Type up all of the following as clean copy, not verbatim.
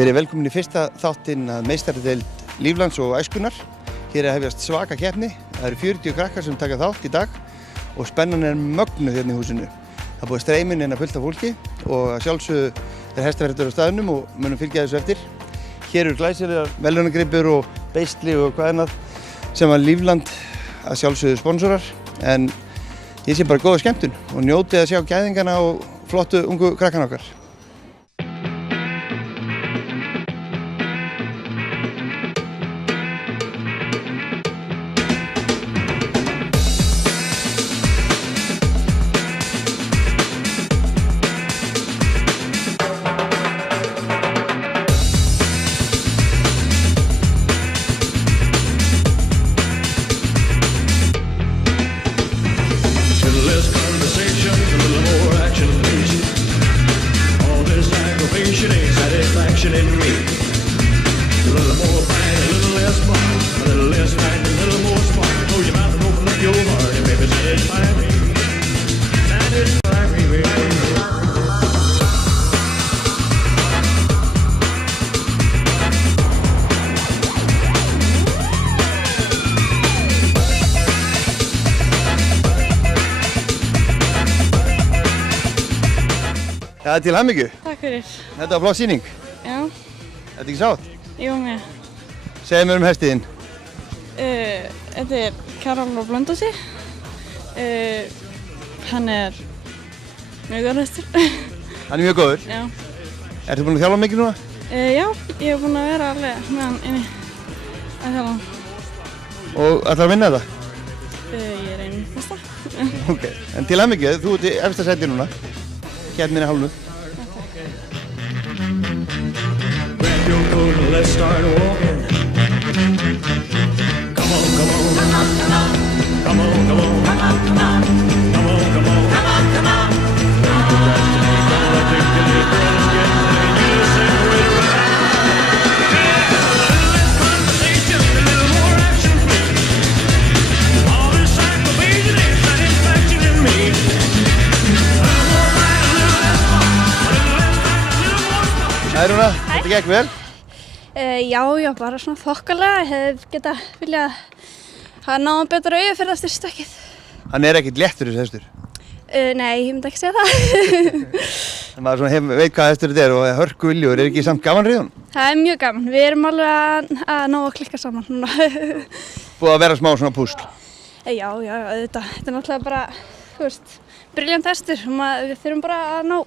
Verið velkomin í fyrsta þáttinn að meistaradeild Líflands og æskunnar. Hér er að hefjast svaka keppni. Það eru 40 krakkar sem taka þátt í dag og spennan er mögnuð hérna í húsinu. Það er búið streymin inn að fullt af fólki og að sjálfsögðu er hestaferðir á staðnum og munum fylgja þessu eftir. Hér eru glæsilegar verðlaunagripir og beisli og hvað annað sem að Lífland að sjálfsögðu sponsorar. En ég sé bara góða skemmtun og njótið að sjá gæðingana og flottu ungu krakkana okkar. Ja, til hamingju. Takk fyrir. Þetta var flott sýning. Já. Þetta ekki sátt? Jú, mér. Segðu mér hestiðinn. Þetta er Karol og Blöndósi. Hann er mjög góður hestur. Hann er mjög góður? Já. Ertu búinn að þjálfa mikið núna? Já, ég hef búinn að vera alveg með hann inni að þjálfa hann. Og ætlar að vinna þetta? Ég er einn fasta. Ok, en til hamingju, þú ert í efsta sæti núna. Keppnin er hálfnuð. Grab your coat and let's start walking. Come on, come on, come on, come on, come on, come on, come on, come on, come on, come on, come on, come on. Don't let the giddy girls get ready to sing with us. Yeah, a little less conversation, a little more action, please. All this aggravation ain't satisfaction in me. Rúna, þetta gekk vel? Já, bara svona þokkalega. Ég hef getað viljað hafa náðan betur auga fyrir það stökkið. Hann er ekkert léttur þessi hestur. Nei, ég myndi ekki segja það. En maður svona veit hvað hestur þetta er og er hörku viljugur. Er ekki samt gaman ríðun? Það er mjög gaman. Við erum alveg að ná að klikka saman núna. Búið að vera smá svona púsl. Já, auðvitað. Þetta er náttúrulega bara, þú veist, brilljant hestur. Við þurfum bara að ná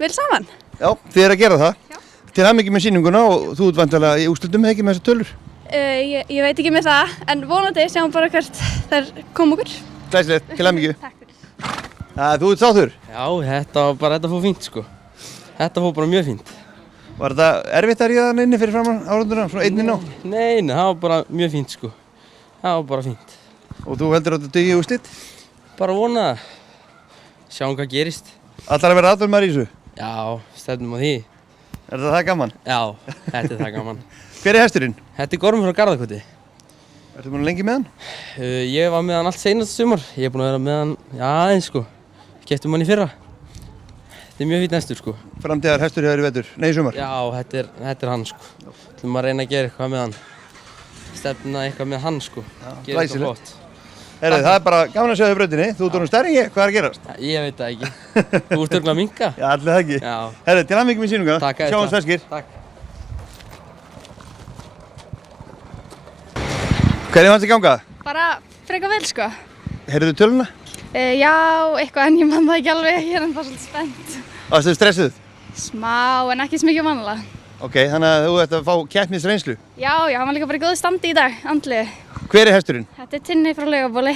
vel saman. Já, þið er að gera það. Já. Til hamingju með sýninguna og þú ert vantilega í úrslitum ekki með þessar tölur. Ég veit ekki með það, en vonandi sjáum bara hvert þær koma okkur. Glæsilegt, til hamingju. Takk fyrir. Þú ert sáttur? Já, þetta fór fínt sko. Þetta fór bara mjög fínt. Var þetta erfitt að ríða hann inni fyrir framan áhorfendurna, svona einn inn á? Nei, það var bara mjög fínt sko. Það var bara fínt. Og þú heldur að þetta dugi úrslit? Bara vona það. Sjáum hvað gerist. Allar að vera atvinnumaður í þessu? Já, stefnum á því. Er það gaman? Já, þetta er það gaman. Hver er hesturinn? Þetta er Gormur frá Garðakoti. Ertu búinn lengi með hann? Ég var með hann allt seinasta sumar. Ég er búinn að vera með hann, aðeins sko. Keyptum hann í fyrra. Þetta er mjög fínn hestur sko. Framtíðar hestur hefur í vetur? Nei, í sumar? Já, þetta er hann sko. Þú maður reyna að gera eitthvað með hann. Stefna eitthvað með hann sko. Gera eitthvað flott. Herru, það er bara gaman að sjá þig á brautinni. Þú ert orðinn stærri en ég. Hvað er að gerast? Ég veit það ekki. Þú ert örugglega að minnka. Já, allir það ekki. Já. Herru, til hamingju með sýninguna. Takk. Sjáumst ferskir. Takk. Hvernig fannst þér ganga? Bara frekar vel, sko. Heyrðu töluna? Já, eitthvað, en ég man það ekki alveg. Ég er ennþá svolítið spennt. Varstu þið stressuð? Smá, en ekki svo mikið vanlega. Ok, þannig að þú ert að fá keppnisreynslu. Já, hann var líka bara í góðu standi í dag, andlið. Hver er hesturinn? Þetta er Tinni frá Laugabóli.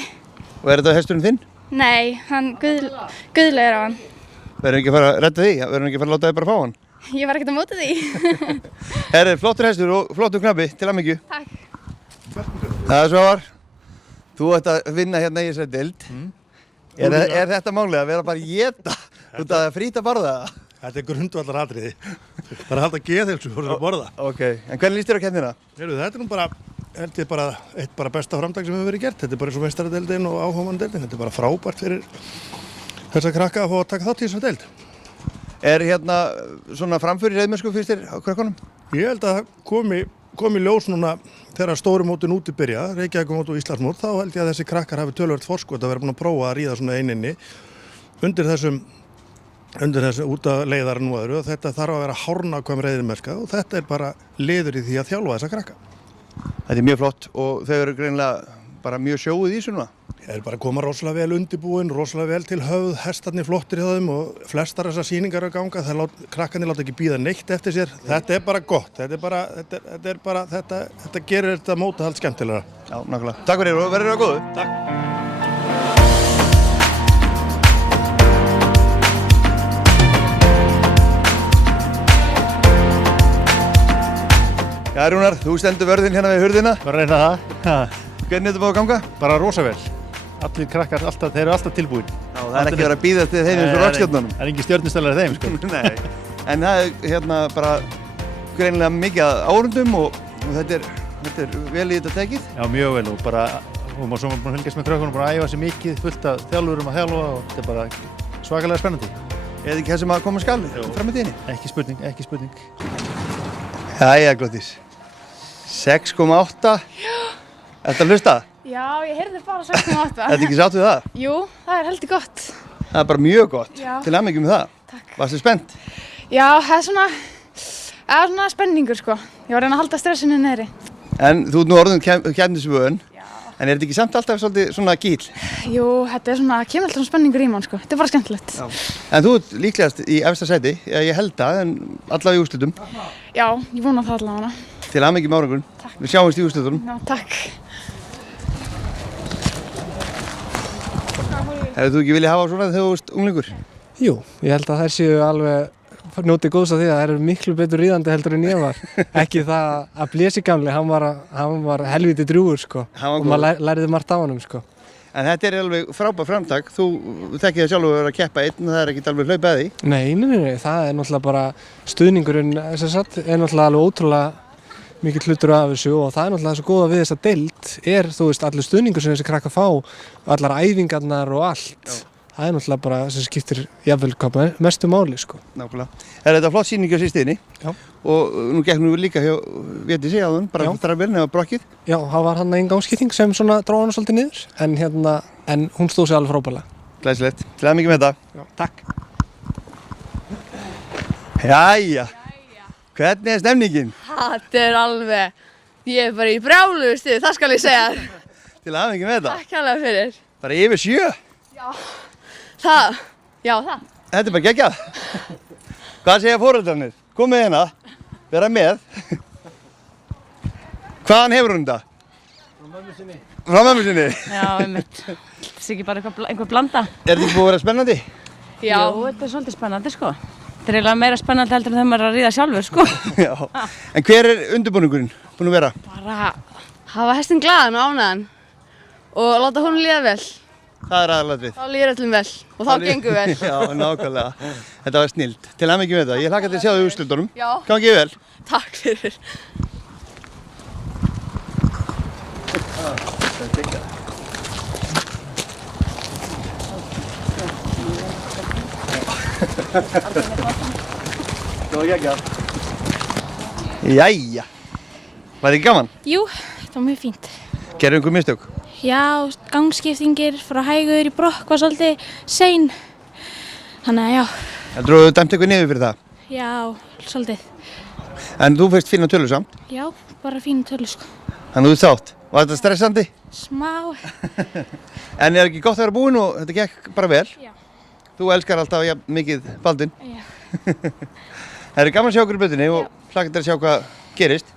Og er þetta hesturinn þinn? Nei, hann guðlegur á hann. Verðum ekki að fara að redda því? Verðum ekki að fara að láta þig bara fá hann? Ég var ekkert á móti því. Herru, flottur hestur og flottur knabbi. Til hamingju. Takk. Það er Svavar. Þú ert að vinna hérna í þessari deild. Er þetta málið að vera bara í éta? Þú ert að frýta barða það? Þetta er grundvallaratriði. Það er að halda geðheilsu fyrir að borða. Ok, en hvernig líst þér á keppnina? Þetta er nú bara, held ég bara besta framtak sem hefur verið gert. Þetta er bara eins og meistaradeildin og áhugamannadeildin. Þetta er bara frábært fyrir þessa krakka að fá að taka þátt í þessa deild. hérna svona framfyrir reyðmennsku finnst þér á krökkunum? Ég held að það komi ljós núna þegar stóru mótin úti byrja, Reykjavíkurmót og Íslandsmót, þá held ég að þessi krakkar hafi töluvert forskot að vera búin að prófa að ríða svona eininni undir þessum út af leiðar nú öðru og þetta þarf að vera hárnákvæm reyðmennska og þetta er bara liður í því að þjálfa þessa krakka. Þetta er mjög flott og þau eru greinilega bara mjög sjóuð í þessu núna. Það er bara að koma rosalega vel undirbúin, rosalega vel til höfð, hestarnir flottir hjá þeim og flestar þessar sýningar að ganga, krakkarnir láta ekki bíða neitt eftir sér. Þetta er bara gott, þetta gerir þetta mótahald skemmtilegra. Já, nákvæmlega. Takk fyrir og verður það góðu. Takk. Já, Rúnar, þú stendur vörðinn hérna við hurðina. Bara reyna það. Hvernig er þetta búið að ganga? Bara rosa vel. Allir krakkar, þeir eru alltaf tilbúin. Já, það er ekki verið að bíða eftir þeim eins og rockstjörnunum. Það er engin stjörnustælari þeim, sko. Nei, en það er hérna bara greinilega mikið að árundum og þetta er vel í þetta tekið. Já, mjög vel og bara, og maður svo búin að fylgjast með krökkunum, bara að æfa sig mikið, fullt af þjálfurum að þjálfa og þetta er bara svakalega spennandi. Er þetta ekki það sem að koma skal fram í tíðinni? Ekki spurning. Jæja, Glódís. 6,8. Ertu að hlusta? Já, ég heyrði bara 6,8. Ertu ekki sátt við það? Jú, það er heldur gott. Það er bara mjög gott. Já. Til hamingju með það. Takk. Varstu spennt? Já, það er svona spenningur sko. Ég var að reyna að halda stressinu niðri. En þú ert nú orðin keppnisvön. Já. En er þetta ekki samt alltaf svolítið svona gíl? Jú, þetta er kemur alltaf svona spenningur í mann sko. Þetta er bara skemmtilegt. Já. En þú ert líklegast í efsta sæti, ég held það, en allavega í úrslitum. Já, ég vona það allavega. Til hamingju með árangurinn. Takk. Við sjáumst í úrslitunum. Já, takk. Hefur þú ekki viljað hafa svona þegar þú ert unglingur? Jú, ég held að þær séu alveg njótið góðs af því að þær eru miklu betur ríðandi heldur en ég var. Ekki það að Blési gamli, hann var helviti drjúgur sko og maður læriði margt af honum sko. En þetta er alveg frábær framtak, þú þekkir það sjálfur að vera að keppa einn og það er ekkert alveg hlaupið að því? Nei, það er náttúrulega bara stuðningurinn sem sagt, er náttúrulega alveg ótrúlega mikill hlutur af þessu og það er náttúrulega svo góða við þessa deild er, þú veist, allir stuðningur sem þessi krakkar fá, allar æfingarnar og allt. Já. Það er náttúrulega bara sem skiptir jafnvel hvað mestu máli sko. Nákvæmlega. Er þetta flott sýning á síðstíðinni? Já. Og nú gekk nú líka hjá Védísi áðan, bara þræfvelin eða brokkið? Já, það var hann einn gangskipting sem svona dróð hann svolítið niður en hún stóð sér alveg frábærlega. Glæsilegt. Til hamingju með þetta. Já, takk. Jæja. Hvernig er stemningin? Þetta er alveg, ég er bara í brjálu stuð, það skal ég segja þér. Til hamingju með þetta. Takk alveg fyrir. Bara yfir 7. Já. Það. Þetta er bara geggjað. Hvað segja foreldrarnir? Komið hérna, vera með. Hvaðan hefur hún þetta? Frá mömmu sinni? Já, einmitt. Það sé ekki bara einhver blanda. Er þetta ekki búið að vera spennandi? Já. Jú, þetta er svolítið spennandi sko. Þetta er eiginlega meira spennandi heldur en þegar maður er að ríða sjálfur sko. Já. En hver er undirbúningurinn búinn að vera? Bara hafa hestinn glaðan og ánægðan og láta honum líða vel. Það er aðalatrið. Þá líður öllum vel og þá gengur vel. Já, nákvæmlega. Þetta var snilld. Til hamingju með þetta. Ég hlakka til að sjá þau í úrslitunum. Já. Gangi vel. Takk fyrir. Það var geggjað. Jæja. Var þetta gaman? Jú, þetta var mjög fínt. Gerðu einhver mistök? Já, gangskiptingir frá hægur í brokk var svolítið sein. Þannig að já. Heldur þú dæmt eitthvað niður fyrir það? Já, svolítið. En þú fyrst fína tölu samt? Já, bara fín tölu sko. Þannig þú þátt. Var þetta stressandi? Smá. En er ekki gott að vera búinn og þetta gekk bara vel? Já. Þú elskar alltaf mikið Baldvin. Já. Það er gaman að sjá okkur í brautinni og hlakka til að sjá hvað gerist.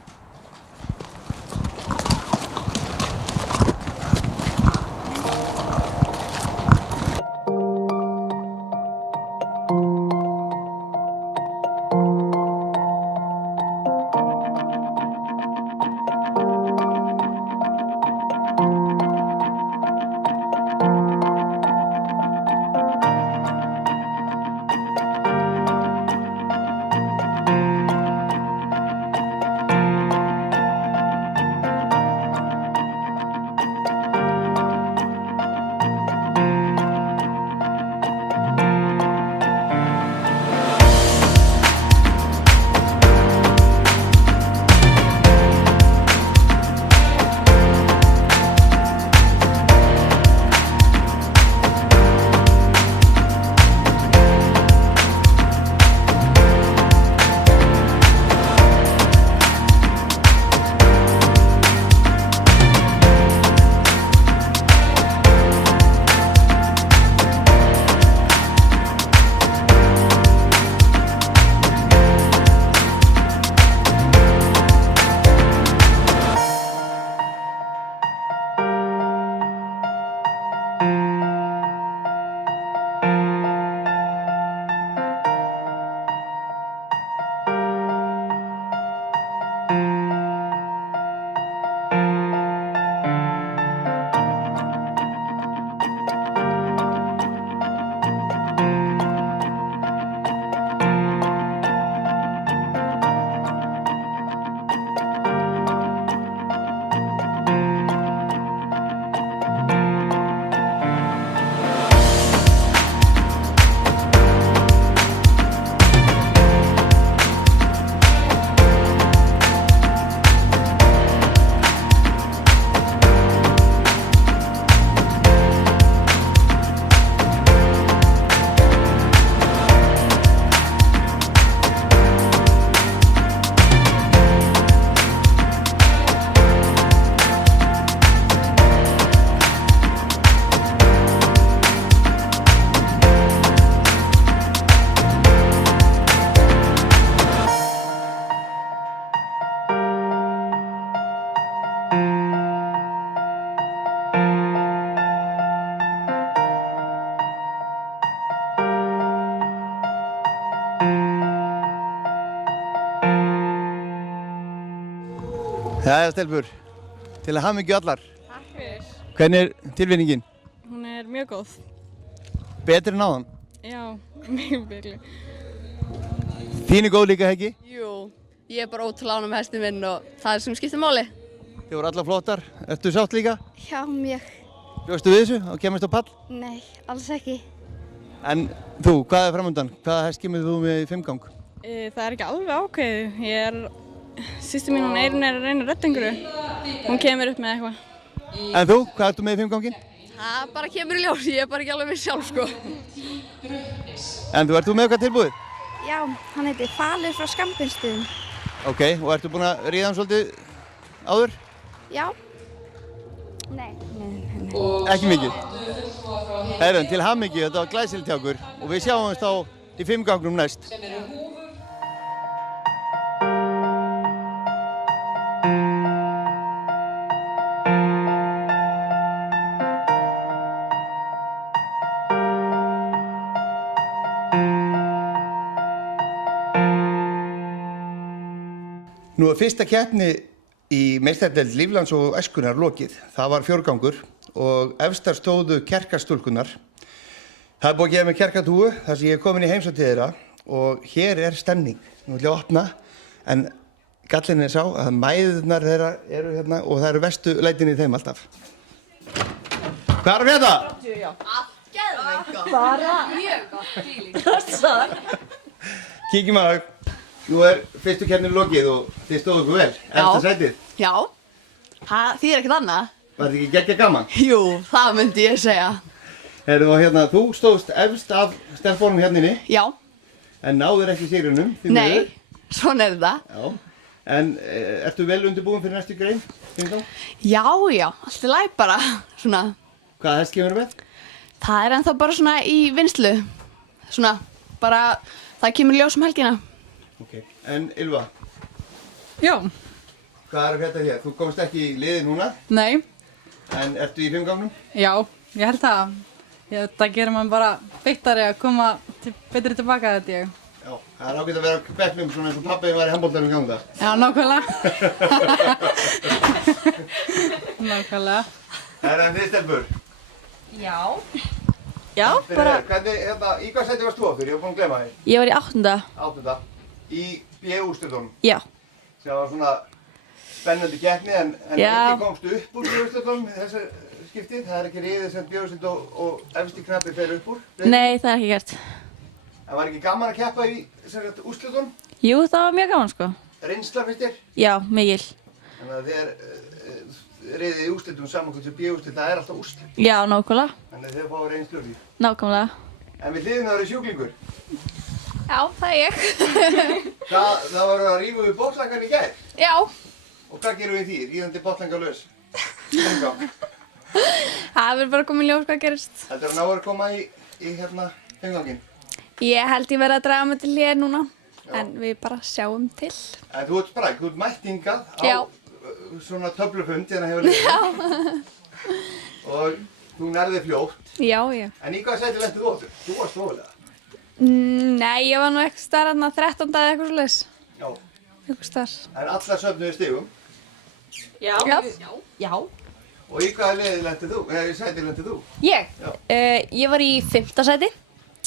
Jæja, stelpur, til að hamingju allar. Takk fyrir. Hvernig er tilfinningin? Hún er mjög góð. Betri en áðan? Já, mjög betri. Þín er góð líka, Heggi? Jú, ég er bara ótrúlega ánægð með hestinn minn og það er sem skiptir máli. Þið voru allar flottar. Ertu sátt líka? Já, mjög. Bjóstu við þessu og kemast á pall? Nei, alls ekki. En þú, hvað er framöndan? Hvaða hest kemur þú með í 5-gang? Það er ekki alveg ákveðið. Systir mín, hún Eirún er að reyna að redda einhverju. Hún kemur upp með eitthvað. En þú, hvað ertu með í 5-ganginn? Það bara kemur í ljós, ég er bara ekki alveg viss sjálf sko. En ert þú með eitthvað tilbúið? Já, hann heitir Falur frá Skampinstöðum. Ok, og ertu búin að ríða hann svolítið áður? Já. Nei. Ekki mikið? Herrun, til hamingju, þetta var glæsilegt hjá okkur og við sjáumst þá í 5-gangnum næst. Nú er fyrsta keppni í meistardeild Líflands og æskunnar lokið. Það var 4-gangur og efstar stóðu Kjerkastúlkurnar. Það er búið að gefa mig Kjerkatúfu þar sem ég er komin í heimsókn til þeirra og hér er stemning. Nú ætlum ég að opna en gallinn er sá að mæðurnar þeirra eru hérna og það eru verstu leitin í þeim alltaf. Hvað er að frétta? Allt geðveikt. Bara mjög gott feeling. Kíkjum að nú er fyrstu keppnin lokið og þið stóðu okkur vel. Efsta sætið. Já, það þýðir ekkert annað. Var þetta ekki geggja gaman? Jú, það myndi ég segja. Heyrðu og hérna, þú stóðst efst af stelpunum hérna inni. Já. En náður ekki sigrinum. Nei, svona er þetta. Já. En ertu vel undirbúin fyrir næstu grein? Já, allt í lagi bara, svona. Hvaða hest kemur með? Það er ennþá bara svona í vinnslu. Svona, bara, það kemur ljós helgina. Ok, en Ylva? Já. Hvað er að frétta hér? Þú komst ekki í liði núna? Nei. En ertu í 5-gangnum? Já, ég held það. Það gerir mann bara beittari að koma betri tilbaka þetta ég. Já, það er ágætt að vera á bekknum svona eins og pabbi var í handboltanum í ganga. Já, nákvæmlega. Nákvæmlega. Það er þið stelpur. Já. Já, bara... Hvernig, hérna, í hvað sæti varst þú áttur? Ég var búinn að gleyma þig. Ég var í 8. 8. Í B-úrslitunum. Já. Það var svona spennandi keppni en ekki komstu upp úr B-úrslitunum þessu skiptið. Það er ekki riðið sem B-úrslit og efsti knappi fer upp úr. Nei, það er ekki gert. En var ekki gaman að keppa í úrslitunum? Jú, það var mjög gaman sko. Reynsla finnst þér? Já, mikil. Þannig að þér riðið í úrslitum saman hvernig B-úrslit, það er alltaf úrslit. Já, nákvæmlega. Þannig að þið fáið reynslu úr því. Nákvæmlega. En við hliðina eru sjúklingur. Já, það er ég. Það var að rífa við botlangan í gær. Já. Og hvað gerum við í því? Ríðandi botlangalös? Það verður bara komið ljós hvað gerist. Þetta er að ná að koma í hérna 5-ganginn. Ég held ég verði að draga mig til hér núna. En við bara sjáum til. En þú ert spræk, þú ert mætt hingað á svona töflufund hérna hefur liðið. Já. Og þú nærði fljótt. Já. En í hvað sæti lentið þú áttur? Þú varst ofalega. Nei, ég var nú eitthvað starf 13. eða eitthvað svoleiðis. Já. Eitthvað starf. En allar söfnuðu stigum. Já. Og í hvaða liði lentið þú? Eða sæti lentið þú? Ég? Já. Ég var í 5. sæti.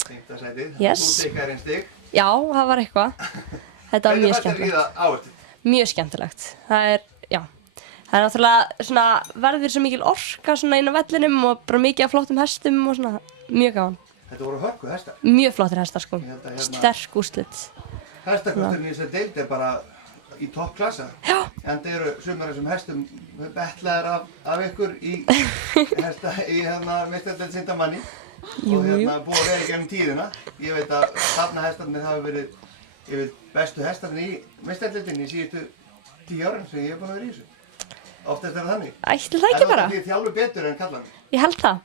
5. sæti. Yes. Þú teikar einn stig. Já, það var eitthvað. Þetta var mjög skemmtilegt. Hvernig fannst þér ríða áhvertið? Mjög skemmtilegt. Það er náttúrulega svona verður svo mikil orka svona inn á vellinum og bara mikið af flottum hestum og svona mjög gaman. Þetta voru hörku hestar. Mjög flottir hestar sko. Sterk úrslit. Hestakosturinn í þessari deild er bara í toppklassa. Já. En það eru sumar þessum hestum betlaðir af ykkur í hérna meistardeild Sindamanni. Og hérna búið að vera í gennum tíðina. Ég veit að þarna hestarnir hafa verið yfir bestu hestarnir í meistardeildinni í síðustu 10 árin sem ég hef búin að vera í þessu. Oftast er það þannig. Ætli það ekki bara? En þið þjálfur betur en kallarnir. Ég held það.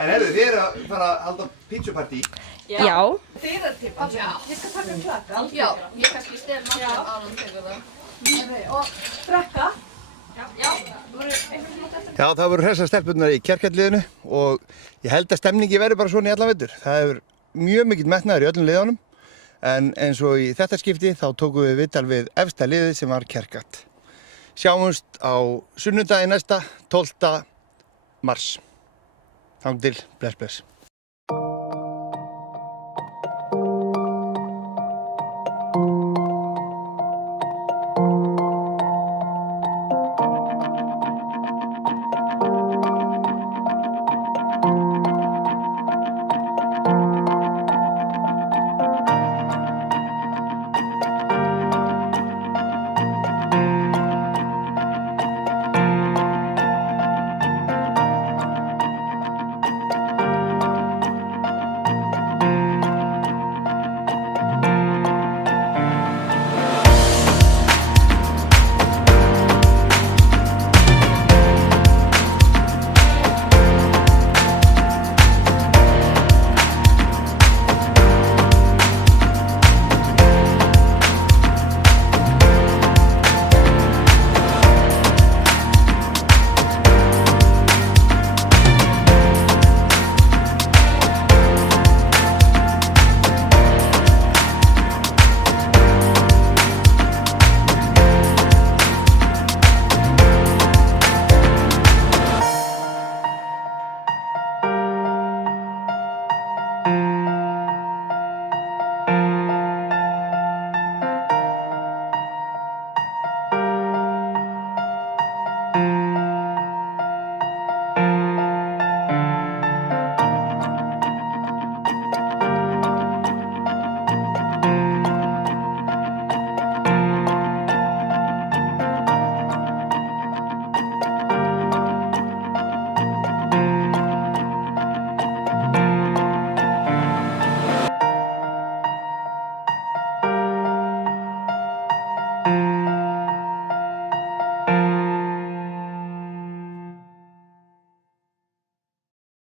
En þið eru að fara að halda pítsupartí. Já. Þið er tippan. Já. Ég skal taka klaka. Já, ég kannski stefn náttúrulega á hann fyrir það. Og drekka. Já. Já, það voru hressar stelpurnar í Kjerkjallliðinu og ég held að stemningi verður bara svona í allan vetur. Það hefur mjög mikill metnaður í öllum liðunum En eins og í þetta skipti þá tókum við viðtal við efsta liðið sem var Kerkat. Sjáumst á sunnudaginn næsta, 12. mars. Þangað til, bless.